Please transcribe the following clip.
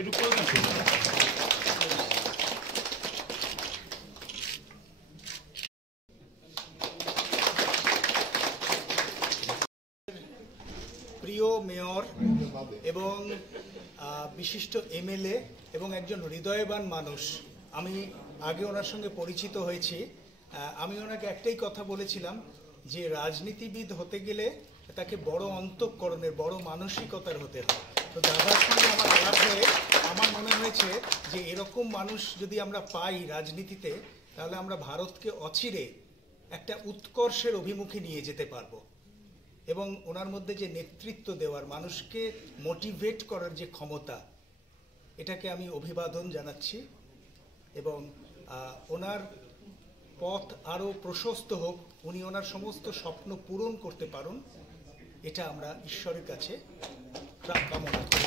প্রিয় মেয়র এবং বিশিষ্ট এমএলএ এবং একজন হৃদয়বান মানুষ, আমি আগে ওনার সঙ্গে পরিচিত হয়েছি। আমি ওনাকে একটাই কথা বলেছিলাম যে রাজনীতিবিদ হতে গেলে তাকে বড় অন্তঃকরণের, বড় মানসিকতার হতে হয়। তো দাদার সঙ্গে আমার আলাপ হয়ে আমার মনে হয়েছে যে এরকম মানুষ যদি আমরা পাই রাজনীতিতে, তাহলে আমরা ভারতকে অচিরে একটা উৎকর্ষের অভিমুখে নিয়ে যেতে পারবো। এবং ওনার মধ্যে যে নেতৃত্ব দেওয়ার, মানুষকে মোটিভেট করার যে ক্ষমতা, এটাকে আমি অভিবাদন জানাচ্ছি। এবং ওনার পথ আরও প্রশস্ত হোক, উনি ওনার সমস্ত স্বপ্ন পূরণ করতে পারুন, এটা আমরা ঈশ্বরের কাছে কামনা করি।